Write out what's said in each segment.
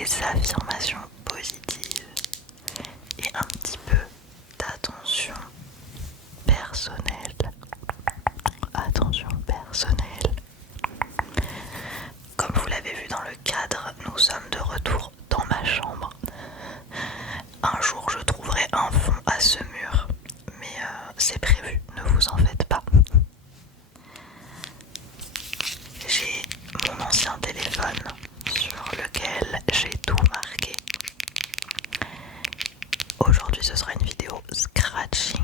des affirmations positives et un petit peu d'attention personnelle. Attention personnelle. Comme vous l'avez vu dans le cadre, nous sommes de retour dans ma chambre. Un jour je trouverai un fond à ce mur, mais c'est prévu, ne vous en faites pas. J'ai mon ancien téléphone sur lequel j'ai tout marqué. Aujourd'hui ce sera une vidéo scratching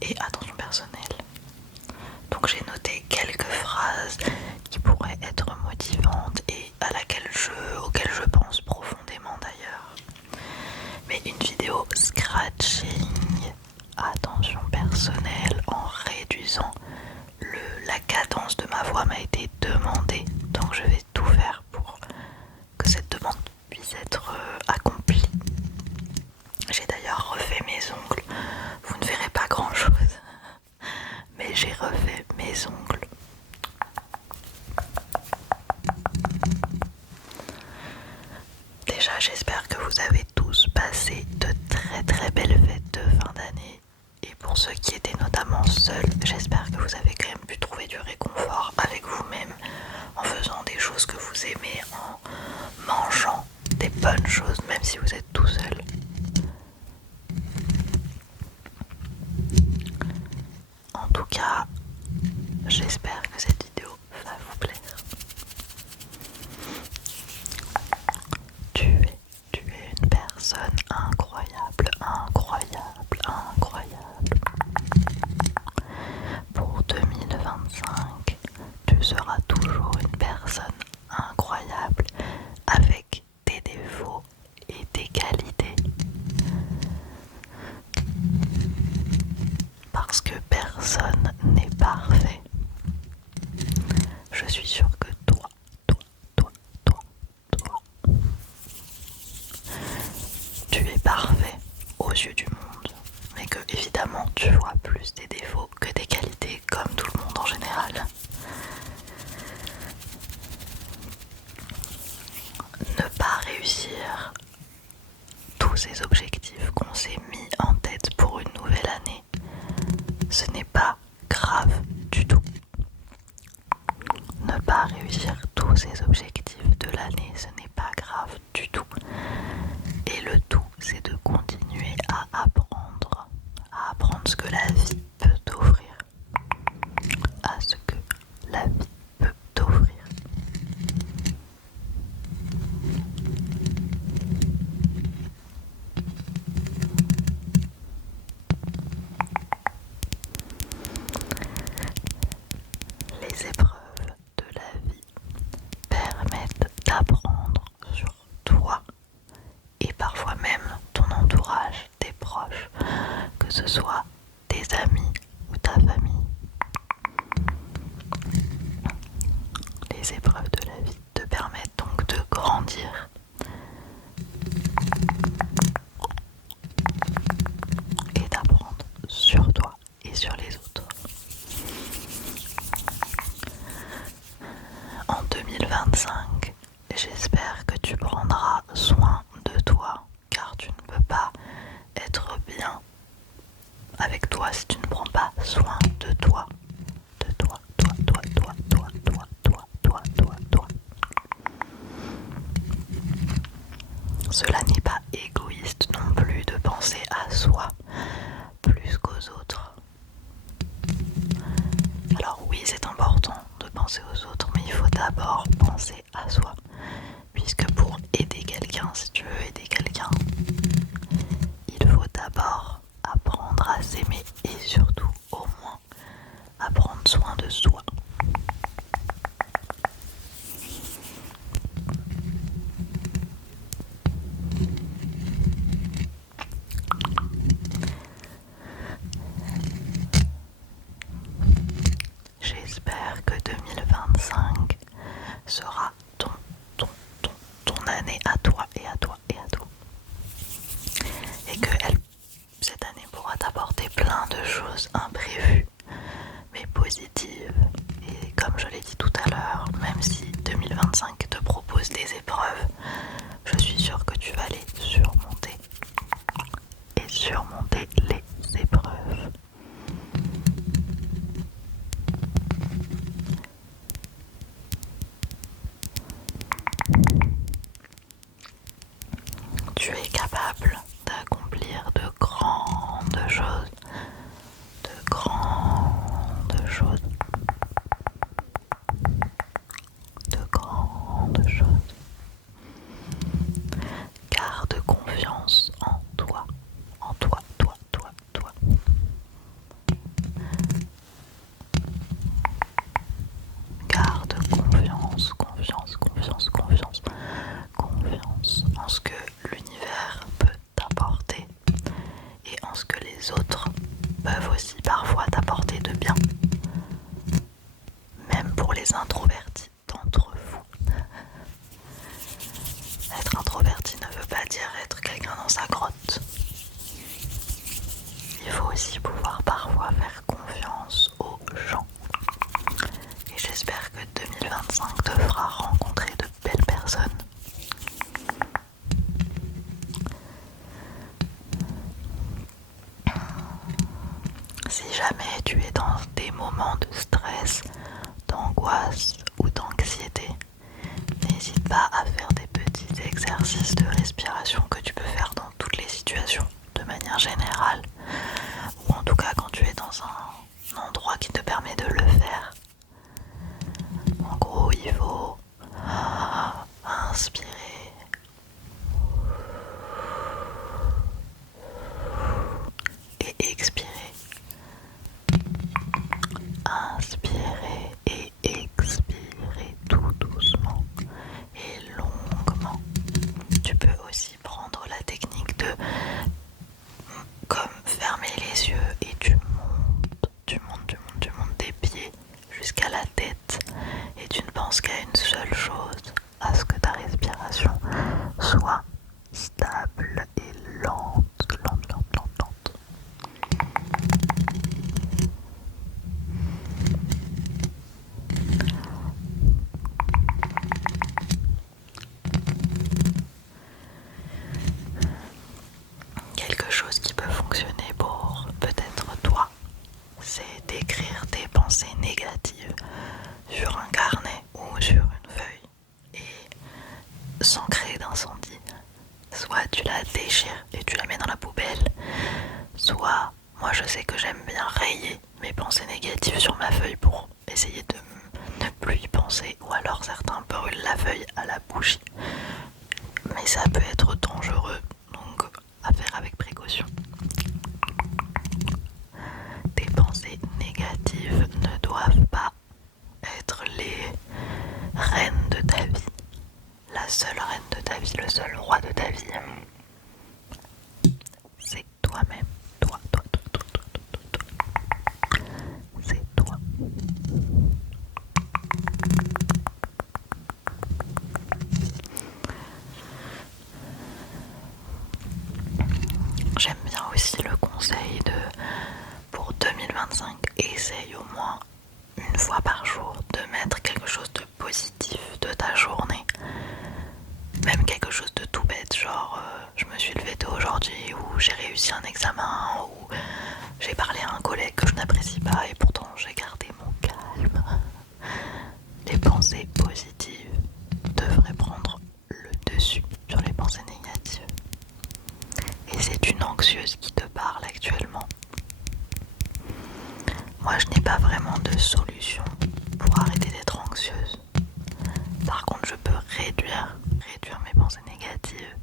et attention personnelle. Donc j'ai noté quelques phrases qui pourraient être motivantes et auxquelles je pense profondément d'ailleurs. Mais une vidéo scratching, attention personnelle, en réduisant la cadence de ma voix m'a été demandée. Donc je vais tout faire pour que cette demande puisse être accomplie. J'ai d'ailleurs refait mes ongles. Vous ne verrez pas grand chose, mais j'ai refait mes ongles. Déjà, j'espère que vous avez tous passé de très très belles fêtes de fin d'année. Et pour ceux qui étaient notamment seuls, j'espère que vous avez quand même pu trouver du réconfort avec vous-même en faisant des choses que vous aimez, en mangeant des bonnes choses, même si vous êtes tout seul. En tout cas, j'espère que cette vidéo va vous plaire. Tu es une personne incroyable, incroyable, incroyable. Pour 2025, tu seras toujours une personne incroyable avec des défauts et des qualités. Parce que personne n'est parfait. Je suis sûre que toi, tu es parfait aux yeux du monde, mais que évidemment tu vois plus des défauts que des qualités, comme tout le monde en général. Ne pas réussir tous ces objectifs qu'on s'est mis en tête pour une nouvelle année, ce n'est pas grave du tout. Ne pas réussir tous ces objectifs de l'année, ce n'est pas grave du tout. Et le tout, c'est de continuer à apprendre ce que la vie peut t'offrir, à ce que la vie peut t'offrir. Les épreuves de la vie permettent d'apprendre sur toi et parfois même ton entourage, tes proches, que ce soit tes amis ou ta famille. Les épreuves de la vie te permettent donc de grandir. Et d'apprendre sur toi et sur les autres. En 2025, j'espère que tu prendras soin de toi, car tu ne peux pas être bien avec toi si tu ne prends pas soin de toi. De toi. Cela n'est pas égoïste non plus de penser à soi plus qu'aux autres. Alors oui, c'est important de penser aux autres, mais il faut d'abord penser à soi. Puisque pour aider quelqu'un, si tu veux aider quelqu'un, il faut d'abord apprendre à s'aimer et surtout, au moins, à prendre soin de soi. J'espère que 2025 sera ton année à toi et à toi et à toi. Et que cette année pourra t'apporter plein de choses imprévues, mais positives. Et comme je l'ai dit tout à l'heure, même si 2025 te dire être quelqu'un dans sa grotte. Il faut aussi pouvoir parfois faire confiance aux gens. Et j'espère que 2025 te fera rencontrer de belles personnes. Si jamais tu es dans des moments de stress, d'angoisse ou d'anxiété, n'hésite pas à faire des petits exercices de respiration que tu peux faire dans toutes les situations de manière générale, ou en tout cas quand tu es dans un endroit qui te permet de le faire. En gros, il faut inspirer et expirer. Inspirer et expirer tout doucement et longuement. Tu peux aussi prendre la technique de comme fermer les yeux et tu montes des pieds jusqu'à la tête et tu ne penses qu'à une seule chose, à ce que ta respiration soit stable et lente. Quelque chose qui peut fonctionner pour peut-être toi, c'est d'écrire tes pensées négatives sur un carnet ou sur une feuille et sans créer d'incendie. Soit tu la déchires et tu la mets dans la poubelle, soit moi je sais que j'aime bien rayer mes pensées négatives sur ma feuille pour essayer de ne plus y penser, ou alors certains brûlent la feuille à la bougie. Mais ça peut être dangereux, donc à faire avec précaution. Tes pensées négatives ne doivent pas être les reines de ta vie. La seule reine de ta vie, le seul roi de ta vie, c'est toi-même. Toi. C'est toi. J'aime bien aussi le conseil pour 2025, essaye au moins une fois par jour de mettre quelque chose de positif de ta journée. Même quelque chose de tout bête, genre je me suis levée tôt aujourd'hui, ou j'ai réussi un examen, ou j'ai parlé à un collègue que je n'apprécie pas et pourtant j'ai gardé mon calme. Les pensées positives devraient prendre le dessus sur les pensées négatives. Et c'est une anxieuse qui te parle actuellement. Moi, je n'ai pas vraiment de solution pour arrêter d'être anxieuse. Par contre, je peux réduire mes pensées négatives.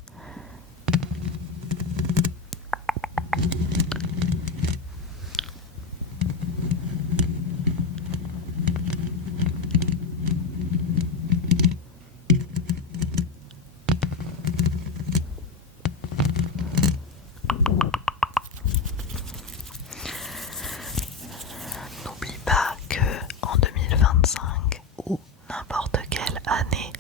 N'oublie pas que en 2025 ou n'importe quelle année,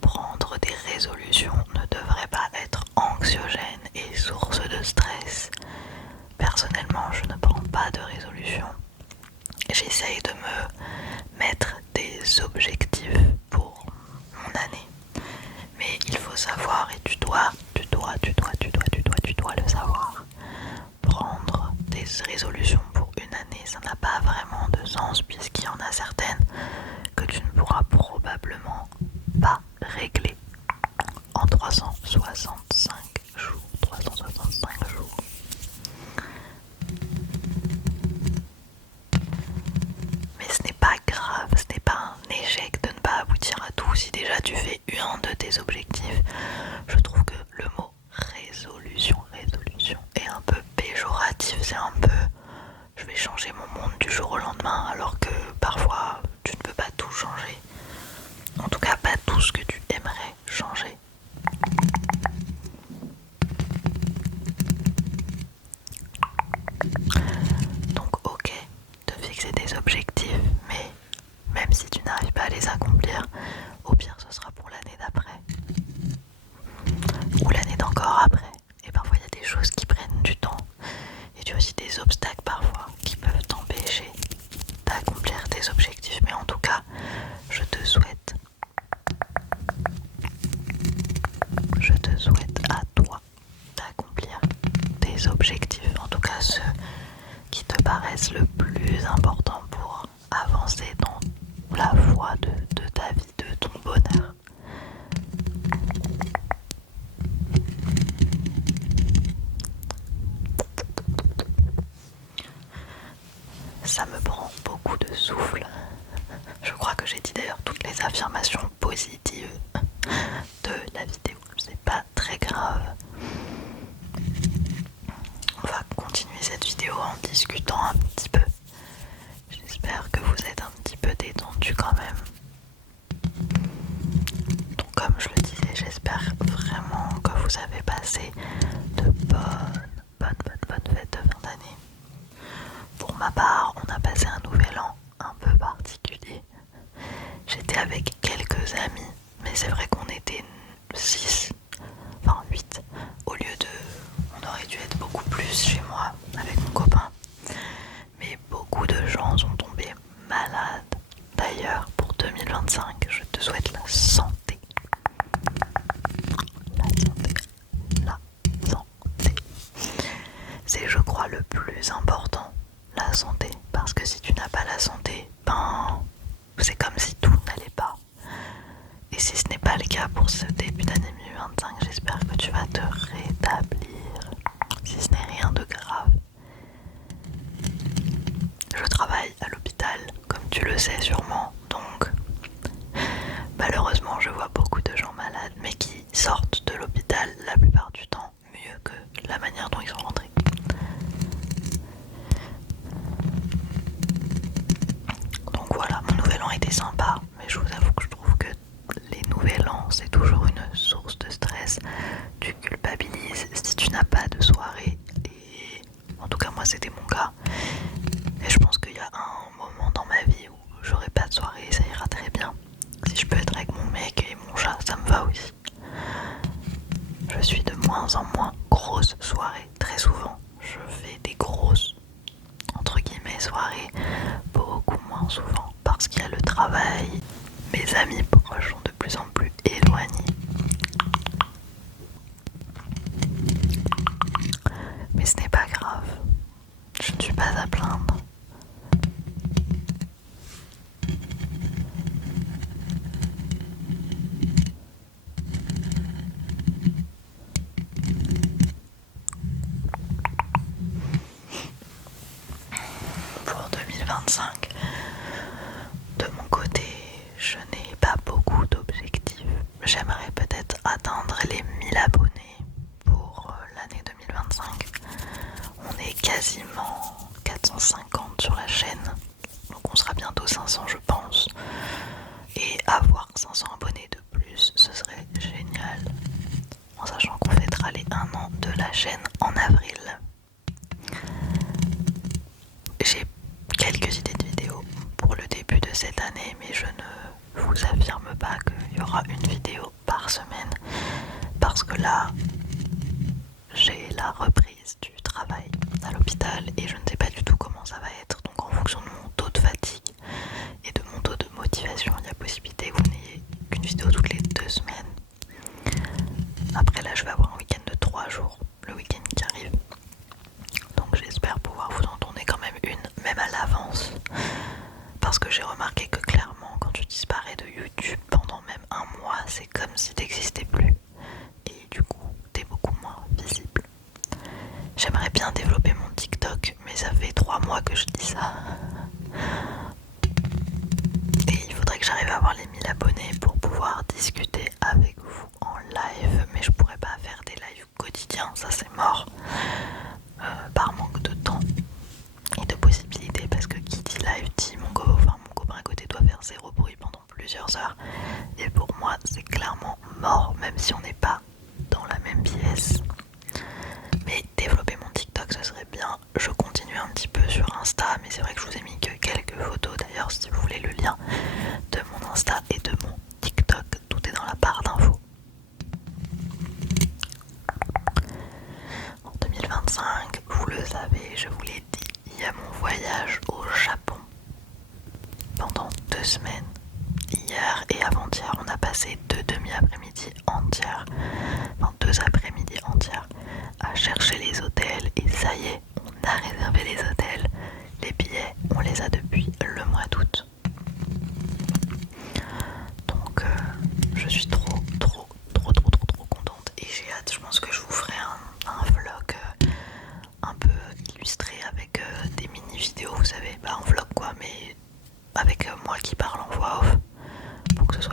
prendre des résolutions ne devrait pas être anxiogène et source de stress. Personnellement, je ne prends pas de résolution. J'essaye de me mettre des objectifs pour mon année. Mais il faut savoir, et tu dois le savoir, prendre des résolutions pour une année, ça n'a pas vraiment de sens puisqu'il y en a certaines que tu ne pourras probablement pas régler en 365 jours. Mais ce n'est pas grave, ce n'est pas un échec de ne pas aboutir à tout. Si déjà tu fais un de tes objectifs, je trouve que le mot résolution est un peu péjoratif, c'est un peu je vais changer mon monde du jour au lendemain, alors que parfois tu ne peux pas tout changer. En tout cas pas tout ce que tu aimerais changer. Donc ok, de fixer des objectifs, mais même si tu n'arrives pas à les accomplir, au pire ce sera pour l'année d'après. Ou l'année dans affirmations positives de la vidéo. C'est pas très grave. On va continuer cette vidéo en discutant un petit peu. J'espère que vous êtes un petit peu détendu quand même. Donc comme je le disais, j'espère vraiment que vous avez passé de bonnes fêtes de fin d'année. Pour ma part, on a passé un nouvel an un peu particulier. J'étais avec quelques amis, mais c'est vrai qu'on était 6, enfin 8, au lieu de... On aurait dû être beaucoup plus chez moi avec mon copain. Mais beaucoup de gens sont tombés malades. D'ailleurs, pour 2025, je te souhaite la santé. La santé. La santé. C'est, je crois, le plus important, la santé. Parce que si tu n'as pas la santé, ben, c'est comme si tout n'allait pas. Et si ce n'est pas le cas pour ce début d'année 2025, j'espère que tu vas te rétablir, si ce n'est rien de grave. Je travaille à l'hôpital, comme tu le sais sûrement, donc malheureusement je vois beaucoup de gens malades, mais qui sortent de l'hôpital la plupart du temps mieux que la manière dont ils sont rentrés. Donc voilà, mon nouvel an était sympa, mais je vous avoue que je trouve que les nouvel an c'est toujours une source de stress. Tu culpabilises si tu n'as pas de soirée, et en tout cas moi c'était mon cas. Et je pense qu'il y a un moment dans ma vie où j'aurai pas de soirée et ça ira très bien. Si je peux être avec mon mec et mon chat, ça me va aussi. Je suis de moins en moins grosse soirée. Très souvent, je fais des grosses, entre guillemets, soirées. Beaucoup moins souvent parce qu'il y a le travail. Mes amis proches sont de plus en plus éloignés. Mais ce n'est pas grave. Je ne suis pas à plaindre. Pour 2025, de mon côté, je n'ai pas beaucoup d'objectifs. J'aimerais peut-être atteindre les 1000 abonnés pour l'année 2025. On est quasiment 450 sur la chaîne, donc on sera bientôt 500 je pense. Et avoir 500 abonnés de plus, ce serait génial. En sachant qu'on fêtera les 1 an de la chaîne en avril. J'ai quelques idées de vidéos pour le début de cette année, mais je ne vous affirme pas qu'il y aura une vidéo par semaine. Parce que là, j'ai la reprise du travail à l'hôpital et je ne sais pas du tout comment ça va être. Donc en fonction de mon taux de fatigue et de mon taux de motivation, il y a possibilité que vous n'ayez qu'une vidéo toutes les 2 semaines. Après là, je vais avoir un week-end de 3 jours, le week-end qui arrive. Donc j'espère pouvoir vous en tourner quand même une, même à l'avance. Parce que j'ai remarqué que clairement, quand tu disparais de YouTube pendant même 1 mois, c'est comme si t'existais plus. Et du coup, t'es beaucoup moins visible. J'aimerais bien développer mon TikTok, mais ça fait 3 mois que je dis ça. Et il faudrait que j'arrive à avoir les 1000 abonnés pour pouvoir discuter avec vous en live. Mais je pourrais pas faire des lives quotidiens, ça c'est mort. Par manque de temps et de possibilités. Parce que qui dit live dit mon copain à côté doit faire 0 bruit pendant plusieurs heures. Et pour moi c'est clairement mort, même si on n'est pas dans la même pièce. Mais développer mon TikTok ce serait bien. Je continue un petit peu sur Insta, mais c'est vrai que je vous ai mis que quelques photos. D'ailleurs si vous voulez le lien de mon Insta et de mon TikTok, tout est dans la barre d'infos. En 2025, vous le savez, je vous l'ai dit, il y a mon voyage au Japon. Pendant 2 semaines, hier et avant-hier, on a passé 2 demi-après-midi entières, enfin 2 après-midi entières, à chercher les hôtels. Et ça y est, on a réservé les hôtels. Les billets, on les a depuis le mois d'août. Donc je suis trop contente. Et j'ai hâte, je pense que je vous ferai un vlog un peu illustré avec des mini-vidéos, vous savez, pas un vlog quoi, mais avec moi qui parle en voix off, pour que ce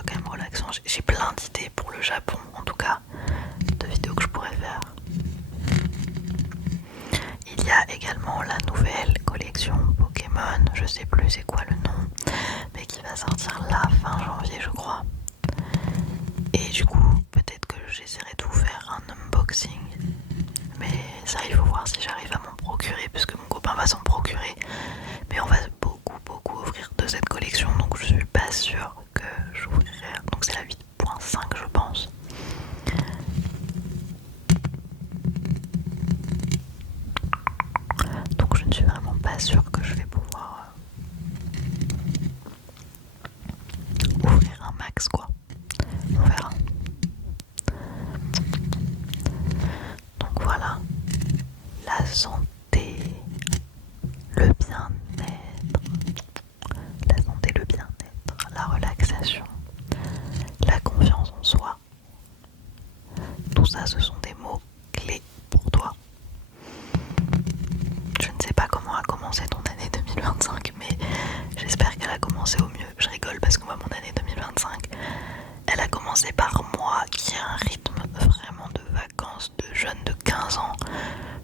commencer par moi qui ai un rythme vraiment de vacances de jeune de 15 ans.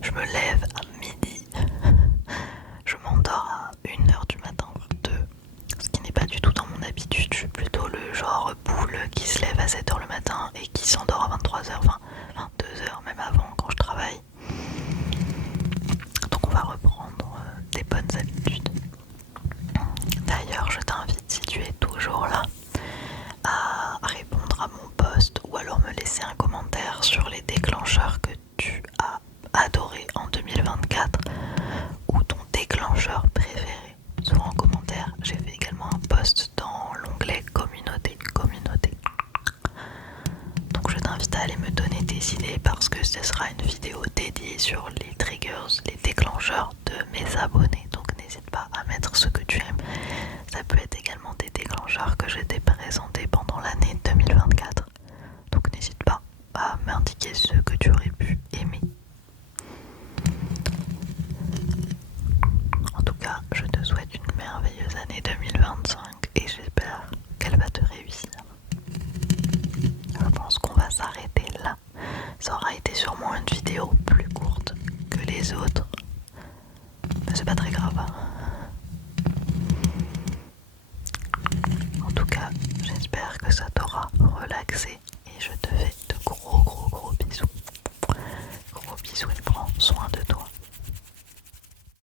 Je me lève à midi, je m'endors à 1h du matin, 2, ce qui n'est pas du tout dans mon habitude. Je suis plutôt le genre boule qui se lève à 7h le matin et qui s'endort à 23h, enfin 22h même avant quand je travaille. Donc on va reprendre des bonnes habitudes. D'ailleurs, je t'invite, si tu es toujours là, à répondre à mon post ou alors me laisser un commentaire sur les déclencheurs que tu as adorés en 2024 ou ton déclencheur préféré. Soit en commentaire, j'ai fait également un post dans l'onglet communauté. Donc je t'invite à aller me donner tes idées parce que ce sera une vidéo dédiée sur les triggers, les déclencheurs de mes abonnés. Donc n'hésite pas à mettre ce que tu aimes. Ça peut être également des déclencheurs que je t'ai présentés pendant l'année 2024. Donc n'hésite pas à m'indiquer ceux que tu aurais pu aimer. En tout cas, je te souhaite une merveilleuse année 2025 et j'espère qu'elle va te réussir. Je pense qu'on va s'arrêter là. Ça aura été sûrement une vidéo plus courte que les autres, mais c'est pas très grave. En tout cas, j'espère que ça t'aura relaxé et je te fais